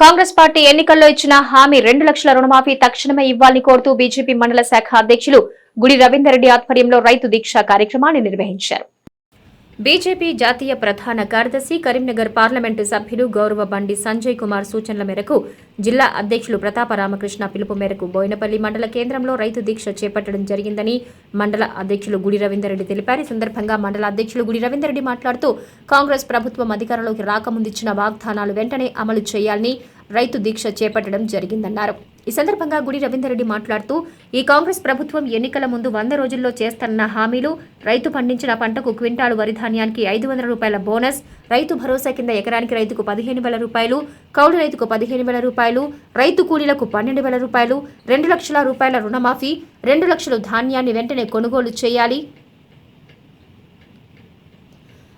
Congress party ఎన్నికల్లో ఇచ్చిన హామీ 2 లక్షల రుణమాఫీ తక్షణమే ఇవ్వాలని కోరుతూ బీజేపీ మండల శాఖ అధ్యక్షులు గుడి రవీందర్ రెడ్డి ఆధ్వర్యంలో రైతు దీక్ష కార్యక్రమాన్ని నిర్వహించారు. బీజేపీ జాతీయ ప్రధాన కార్యదర్శి కరీంనగర్ పార్లమెంటు సభ్యులు గౌరవ బండి సంజయ్ కుమార్ సూచనల మేరకు జిల్లా అధ్యక్షులు ప్రతాప రామకృష్ణ పిలుపు మేరకు బోయినపల్లి మండల కేంద్రంలో రైతు దీక్ష చేపట్టడం జరిగిందని మండల అధ్యక్షులు గుడి రవీందర్ రెడ్డి తెలిపారు. ఈ సందర్భంగా మండల అధ్యక్షులు గుడి రవీందర్ రెడ్డి మాట్లాడుతూ కాంగ్రెస్ ప్రభుత్వం అధికారంలోకి రాకముందిచ్చిన వాగ్దానాలు వెంటనే అమలు చేయాలని రైతు దీక్ష చేపట్టడం జరిగిందన్నారు. ఈ సందర్భంగా గుడి రవీందర్ రెడ్డి మాట్లాడుతూ ఈ కాంగ్రెస్ ప్రభుత్వం ఎన్నికల ముందు 100 రోజుల్లో చేస్తన్న హామీలు రైతు పండించిన పంటకు క్వింటాలు వరి ధాన్యానికి 500 రూపాయల బోనస్, రైతు భరోసా కింద ఎకరానికి రైతుకు 15,000 రూపాయలు, కౌలు రైతుకు 15,000 రూపాయలు, రైతు కూలీలకు 12,000 రూపాయలు, 2 లక్షల రూపాయల రుణమాఫీ, 2 లక్షల ధాన్యాన్ని వెంటనే కొనుగోలు చేయాలి.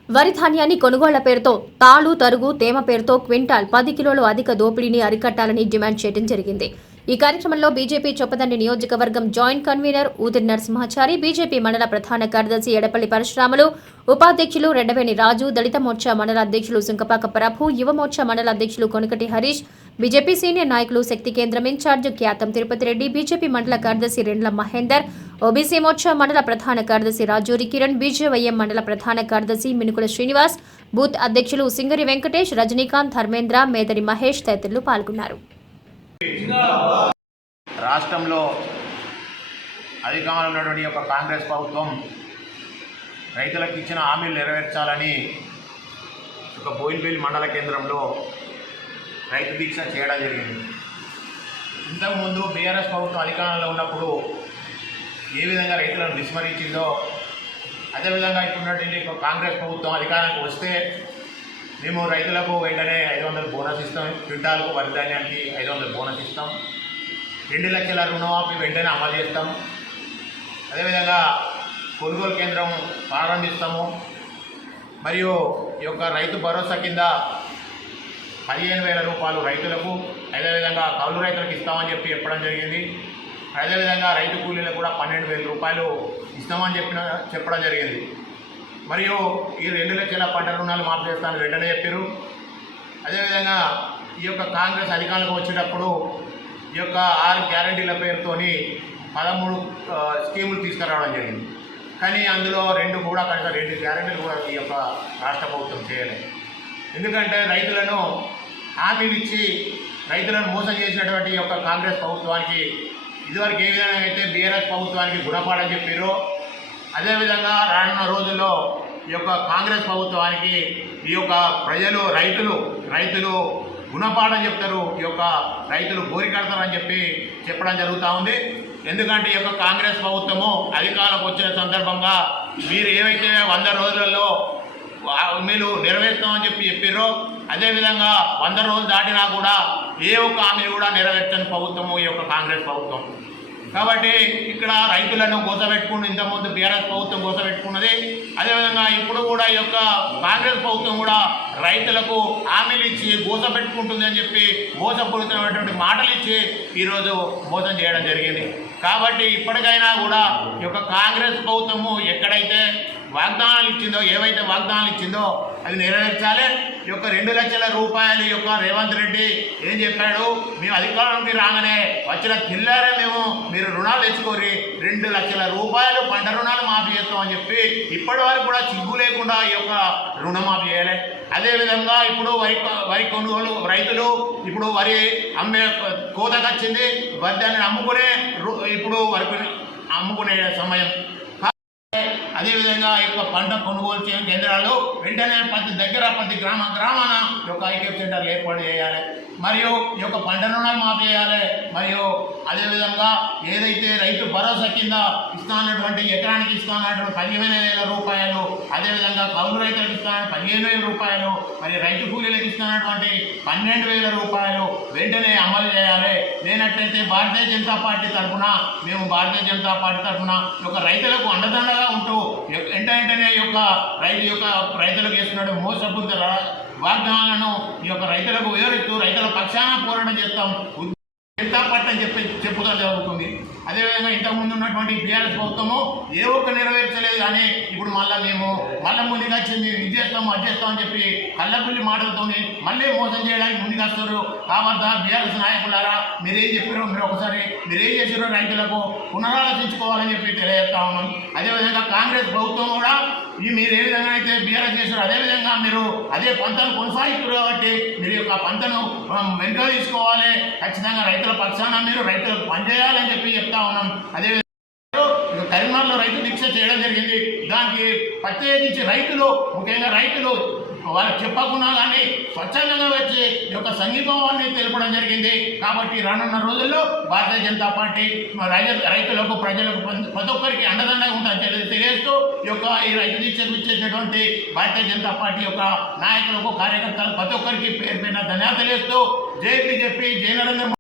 వరి ధాన్యాన్ని కొనుగోళ్ల పేరుతో తాళు తరుగు తేమ పేరుతో క్వింటాల్ 10 కిలోలు అధిక దోపిడీని అరికట్టాలని డిమాండ్ చేయడం జరిగింది. ఈ కార్యక్రమంలో బీజేపీ చొప్పదండి నియోజకవర్గం జాయింట్ కన్వీనర్ ఊదిరి నరసింహాచారి, బీజేపీ మండల ప్రధాన కార్యదర్శి ఎడపల్లి పరశురాములు, ఉపాధ్యక్షులు రెడ్డవేణి రాజు, దళిత మోర్చా మండల అధ్యక్షులు సుంకపాక ప్రభు, యువ మోర్చా మండల అధ్యక్షులు కొనకటి హరీష్, బీజేపీ సీనియర్ నాయకులు శక్తి కేంద్రం ఇన్ఛార్జ్ క్యాతం తిరుపతి రెడ్డి, బీజేపీ మండల కార్యదర్శి రెండ్ల మహేందర్, ఓబీసీ మోర్చా మండల ప్రధాన కార్యదర్శి రాజూరి కిరణ్, బీజేవైఎం మండల ప్రధాన కార్యదర్శి మినుకుల శ్రీనివాస్, బూత్ అధ్యక్షులు సింగరి వెంకటేష్, రజనీకాంత్, ధర్మేంద్ర, మేదరి మహేష్ తదితరులు పాల్గొన్నారు. రాష్ట్రంలో అధికారంలో ఉన్నటువంటి యొక్క కాంగ్రెస్ ప్రభుత్వం రైతులకు ఇచ్చిన హామీలు నెరవేర్చాలని ఒక బోయినపల్లి మండల కేంద్రంలో రైతు దీక్ష చేయడం జరిగింది. ఇంతకుముందు బీఆర్ఎస్ ప్రభుత్వం అధికారంలో ఉన్నప్పుడు ఏ విధంగా రైతులను విస్మరించిందో అదేవిధంగా ఇప్పుడున్నటువంటి కాంగ్రెస్ ప్రభుత్వం అధికారానికి వస్తే మేము రైతులకు వెంటనే 500 బోనస్ ఇస్తాం, క్వింటాలకు వరి ధాన్యానికి 500 బోనస్ ఇస్తాం, 2 లక్షల రుణమాఫీ వెంటనే అమలు చేస్తాం, అదేవిధంగా కొనుగోలు కేంద్రం ప్రారంభిస్తాము, మరియు ఈ యొక్క రైతు భరోసా కింద 15,000 రూపాయలు రైతులకు, అదేవిధంగా కౌలు రైతులకు ఇస్తామని చెప్పడం జరిగింది. అదేవిధంగా రైతు కూలీలకు కూడా 12,000 రూపాయలు ఇస్తామని చెప్పడం జరిగింది. మరియు ఈ 2 లక్షల పంట రుణాలు మాఫీ చేస్తామని వెంటనే చెప్పారు. అదేవిధంగా ఈ యొక్క కాంగ్రెస్ అధికారంలోకి వచ్చేటప్పుడు ఈ యొక్క 6 గ్యారంటీల పేరుతోని 13 స్కీములు తీసుకురావడం జరిగింది. కానీ అందులో 2 కూడా కనుక 2 గ్యారంటీలు కూడా ఈ యొక్క రాష్ట్ర ప్రభుత్వం చేయలేదు. ఎందుకంటే రైతులను హామీలు ఇచ్చి రైతులను మోసం చేసినటువంటి యొక్క కాంగ్రెస్ ప్రభుత్వానికి ఇదివరకు ఏ విధంగా అయితే బీఆర్ఎస్ ప్రభుత్వానికి గుణపాఠం చెప్పారో అదేవిధంగా రానున్న రోజుల్లో ఈ యొక్క కాంగ్రెస్ ప్రభుత్వానికి ఈ యొక్క ప్రజలు రైతులు గుణపాఠం చెప్తారు, ఈ యొక్క రైతులు గోరి కడతారని చెప్పడం జరుగుతూ ఉంది. ఎందుకంటే ఈ యొక్క కాంగ్రెస్ ప్రభుత్వము అధికారంలోకి వచ్చిన సందర్భంగా మీరు ఏవైతే 100 రోజులలో మీరు నెరవేర్తామని చెప్పారో అదేవిధంగా 100 రోజులు దాటినా కూడా ఏ ఒక్క హామీని కూడా నెరవేర్చని ప్రభుత్వము ఈ యొక్క కాంగ్రెస్ ప్రభుత్వం. కాబట్టి ఇక్కడ రైతులను గోసపెట్టుకుని ఇంతకుముందు బీఆర్ఎస్ ప్రభుత్వం గోసపెట్టుకున్నది. అదేవిధంగా ఇప్పుడు కూడా ఈ యొక్క కాంగ్రెస్ ప్రభుత్వం కూడా రైతులకు హామీలు ఇచ్చి గోసపెట్టుకుంటుంది అని చెప్పి మోసపూరితమైనటువంటి మాటలు ఇచ్చి ఈరోజు మోసం చేయడం జరిగింది. కాబట్టి ఇప్పటికైనా కూడా ఈ యొక్క కాంగ్రెస్ ప్రభుత్వము ఎక్కడైతే వాగ్దానాలు ఇచ్చిందో ఏవైతే వాగ్దానాలు ఇచ్చిందో అది నెరవేర్చాలి. ఈ యొక్క 2 లక్షల రూపాయలు యొక్క రేవంత్ రెడ్డి ఏం చెప్పాడు, మేము అధికారంలోకి రాగానే వచ్చిన కిల్లరే మీరు రుణాలు తెచ్చుకోరి 2 లక్షల రూపాయలు పంట రుణాలు మాఫీ చేస్తామని చెప్పి ఇప్పటి వరకు కూడా సిగ్గు లేకుండా ఈ యొక్క రుణమాఫీ చేయాలి. అదేవిధంగా ఇప్పుడు వరి కొనుగోలు రైతులు ఇప్పుడు వరి అమ్మే కోతకు వచ్చింది, వరి దాన్ని ఇప్పుడు వరకు అమ్ముకునే సమయం. అదేవిధంగా ఈ యొక్క పంట కొనుగోలు కేంద్రాలు వెంటనే ప్రతి గ్రామాన ఈ యొక్క ఐకేఎఫ్ సెంటర్లు ఏర్పాటు చేయాలి. మరియు ఈ యొక్క పంట రుణాలు మాఫీ చేయాలి. మరియు అదేవిధంగా ఏదైతే రైతు భరోసా కింద ఇస్తున్నటువంటి ఎకరానికి ఇస్తున్నటువంటి 15,000 రూపాయలు, అదేవిధంగా కౌలు రైతులకు ఇస్తున్న 15,000 రూపాయలు, మరి రైతు కూలీలకు ఇస్తున్నటువంటి 12,000 రూపాయలు వెంటనే అమలు చేయాలి. లేనట్టయితే భారతీయ జనతా పార్టీ తరఫున ఈ యొక్క రైతులకు అండదండగా ఉంటూ వెంటనే ఈ యొక్క రైతులకు వేస్తున్న మోసపూరిత వాగ్దానాలను ఈ యొక్క రైతులకు వివరిస్తూ రైతుల పక్షాన పోరాటం చేస్తాం జనతా పార్టీ అని చెప్పుకోవడం జరుగుతుంది. అదేవిధంగా ఇంతకుముందు ఉన్నటువంటి బీఆర్ఎస్ ప్రభుత్వము ఏ ఒక్క నెరవేర్చలేదు. కానీ ఇప్పుడు మళ్ళీ ముందుగా వచ్చింది ఇది చేస్తాము అది చేస్తాం అని చెప్పి కళ్ళబుల్లి మాటలతోని మళ్ళీ మోసం చేయడానికి ముందుకు వస్తారు. కాబట్టి బీఆర్ఎస్ నాయకులారా మీరేం చెప్పారో మీరు ఒకసారి మీరేం చేసారో రైతులకు పునరాలోచించుకోవాలని చెప్పి తెలియజేస్తా ఉన్నాం. అదేవిధంగా కాంగ్రెస్ ప్రభుత్వం కూడా మీరు ఏ విధంగా అయితే బీఆర్ఎస్ చేశారో అదేవిధంగా మీరు అదే పంటను కొనసాగిస్తారు. కాబట్టి మీరు యొక్క పంటను వెనుక తీసుకోవాలి. ఖచ్చితంగా రైతుల పక్షాన మీరు రైతులకు పనిచేయాలని చెప్పి చెప్తా ఉన్నాం. అదేవిధంగా కరీంనగర్లో రైతు దీక్ష చేయడం జరిగింది. దానికి ప్రత్యేకించి రైతులు ముఖ్యంగా రైతులు వాళ్ళకి చెప్పకుండా కానీ స్వచ్ఛందంగా వచ్చి ఈ యొక్క సంఘీభావాన్ని తెలపడం జరిగింది. కాబట్టి రానున్న రోజుల్లో భారతీయ జనతా పార్టీ రైతులకు ప్రజలకు ప్రతి ఒక్కరికి అండదండగా ఉంటుందని తెలియజేస్తూ ఈ రైతు దీక్షకు ఇచ్చేటటువంటి భారతీయ జనతా పార్టీ యొక్క నాయకులకు కార్యకర్తలకు ప్రతి ఒక్కరికి పేరు పైన ధన్యవాదాలు తెలియజేస్తూ జై బీజేపీ, జై నరేంద్ర